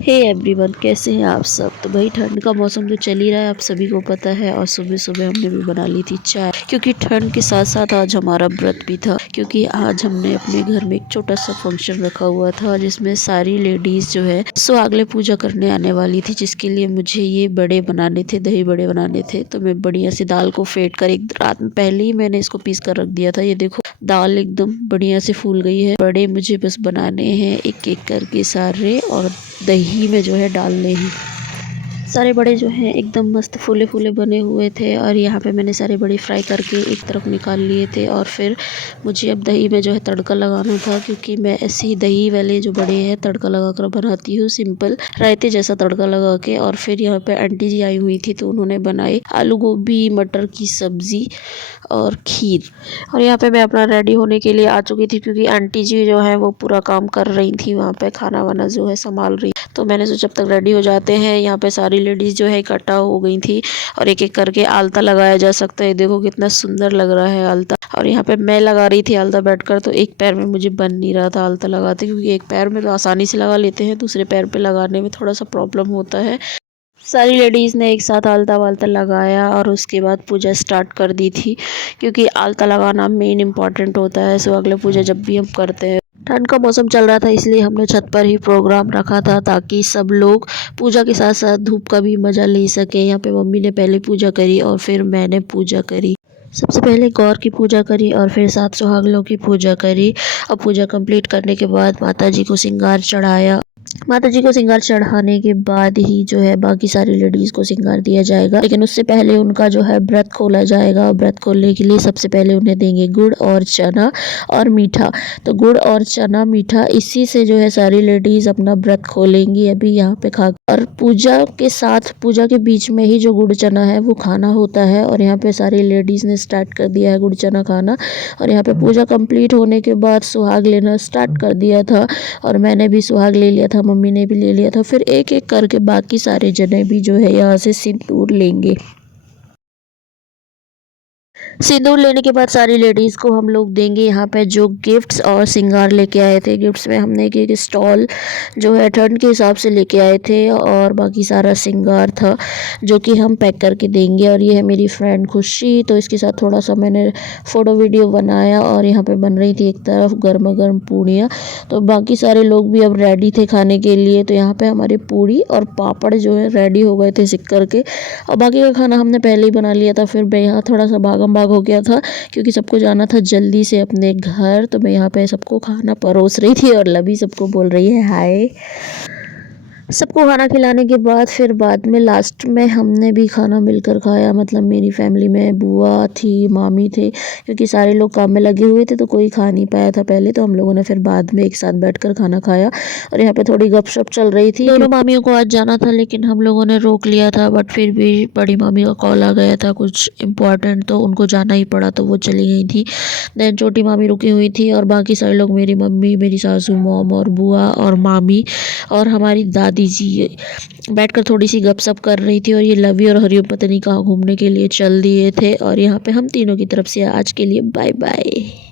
Hey everyone, कैसे हैं आप सब। तो भाई ठंड का मौसम तो चल ही रहा है, आप सभी को पता है। और सुबह सुबह हमने भी बना ली थी चाय, क्योंकि ठंड के साथ साथ आज हमारा व्रत भी था। क्योंकि आज हमने अपने घर में एक छोटा सा फंक्शन रखा हुआ था, जिसमें सारी लेडीज जो है सुहागले पूजा करने आने वाली थी, जिसके लिए मुझे ये बड़े बनाने थे, दही बड़े बनाने थे। तो मैं बढ़िया से दाल को फेंट कर एक रात में पहले ही मैंने इसको पीस कर रख दिया था। ये देखो दाल एकदम बढ़िया से फूल गई है। बड़े मुझे बस बनाने हैं एक एक करके सारे, और दही में जो है डालने हैं। सारे बड़े जो हैं एकदम मस्त फूले फूले बने हुए थे। और यहाँ पे मैंने सारे बड़े फ्राई करके एक तरफ निकाल लिए थे। और फिर मुझे अब दही में जो है तड़का लगाना था, क्योंकि मैं ऐसे ही दही वाले जो बड़े हैं तड़का लगा कर बनाती हूँ, सिंपल रायते जैसा तड़का लगा के। और फिर यहाँ पे आंटी जी आई हुई थी, तो उन्होंने बनाई आलू गोभी मटर की सब्ज़ी और खीर। और यहाँ पे मैं अपना रेडी होने के लिए आ चुकी थी, क्योंकि आंटी जी जो है वो पूरा काम कर रही थी, वहाँ पे खाना वाना जो है संभाल रही। तो मैंने सोचा जब तक रेडी हो जाते हैं। यहाँ पे सारी लेडीज़ जो है इकट्ठा हो गई थी, और एक एक करके आलता लगाया जा सकता है। देखो कितना सुंदर लग रहा है आलता। और यहाँ पे मैं लगा रही थी आलता बैठकर, तो एक पैर में मुझे बन नहीं रहा था आलता लगाते, क्योंकि एक पैर में तो आसानी से लगा लेते हैं, दूसरे पैर पे लगाने में थोड़ा सा प्रॉब्लम होता है। सारी लेडीज़ ने एक साथ आलता वालता लगाया, और उसके बाद पूजा स्टार्ट कर दी थी, क्योंकि आलता लगाना मेन इम्पॉर्टेंट होता है। सो अगले पूजा जब भी हम करते हैं, ठंड का मौसम चल रहा था, इसलिए हमने छत पर ही प्रोग्राम रखा था, ताकि सब लोग पूजा के साथ साथ धूप का भी मज़ा ले सके। यहाँ पे मम्मी ने पहले पूजा करी, और फिर मैंने पूजा करी। सबसे पहले गौर की पूजा करी, और फिर 7 सुहागलों की पूजा करी। और पूजा कंप्लीट करने के बाद माता जी को श्रृंगार चढ़ाया। माता जी को श्रृंगार चढ़ाने के बाद ही जो है बाकी सारी लेडीज़ को श्रृंगार दिया जाएगा, लेकिन उससे पहले उनका जो है व्रत खोला जाएगा। और व्रत खोलने के लिए सबसे पहले उन्हें देंगे गुड़ और चना और मीठा। तो गुड़ और चना मीठा, इसी से जो है सारी लेडीज़ अपना व्रत खोलेंगी अभी यहाँ पे खा। और पूजा के साथ, पूजा के बीच में ही जो गुड़ चना है वो खाना होता है। और यहाँ पे सारी लेडीज़ ने स्टार्ट कर दिया है गुड़ चना खाना। और यहाँ पे पूजा कंप्लीट होने के बाद सुहाग लेना स्टार्ट कर दिया था, और मैंने भी सुहाग ले लिया था, मम्मी ने भी ले लिया था। फिर एक एक करके बाकी सारे जने भी जो है यहाँ से सिंदूर लेंगे। सिंदूर लेने के बाद सारी लेडीज़ को हम लोग देंगे यहाँ पे जो गिफ्ट्स और श्रृंगार लेके आए थे। गिफ्ट्स में हमने एक स्टॉल जो है ठंड के हिसाब से लेके आए थे, और बाकी सारा श्रृंगार था जो कि हम पैक करके देंगे। और ये है मेरी फ्रेंड खुशी, तो इसके साथ थोड़ा सा मैंने फ़ोटो वीडियो बनाया। और यहाँ पे बन रही थी एक तरफ गर्मा गर्म पूड़ियाँ, तो बाकी सारे लोग भी अब रेडी थे खाने के लिए। तो यहाँ पर हमारे पूड़ी और पापड़ जो है रेडी हो गए थे सिक करके, और बाकी का खाना हमने पहले ही बना लिया था। फिर मैं यहाँ थोड़ा सा भागम भाग हो गया था, क्योंकि सबको जाना था जल्दी से अपने घर। तो मैं यहाँ पे सबको खाना परोस रही थी, और लवी सबको बोल रही है हाय। सबको खाना खिलाने के बाद फिर बाद में लास्ट में हमने भी खाना मिलकर खाया। मतलब मेरी फैमिली में बुआ थी, मामी थे, क्योंकि सारे लोग काम में लगे हुए थे, तो कोई खा नहीं पाया था पहले। तो हम लोगों ने फिर बाद में एक साथ बैठकर खाना खाया। और यहाँ पे थोड़ी गपशप चल रही थी। दोनों मामियों को आज जाना था, लेकिन हम लोगों ने रोक लिया था। बट फिर भी बड़ी मामी का कॉल आ गया था कुछ इम्पोर्टेंट, तो उनको जाना ही पड़ा, तो वो चली गई थी। देन छोटी मामी रुकी हुई थी, और बाकी सारे लोग मेरी मम्मी, मेरी सासू, मॉम और बुआ और मामी और हमारी दादी जी बैठकर थोड़ी सी गपशप कर रही थी। और ये लवी और हरिओम पता नहीं कहाँ घूमने के लिए चल दिए थे। और यहाँ पे हम तीनों की तरफ से आज के लिए बाय बाय।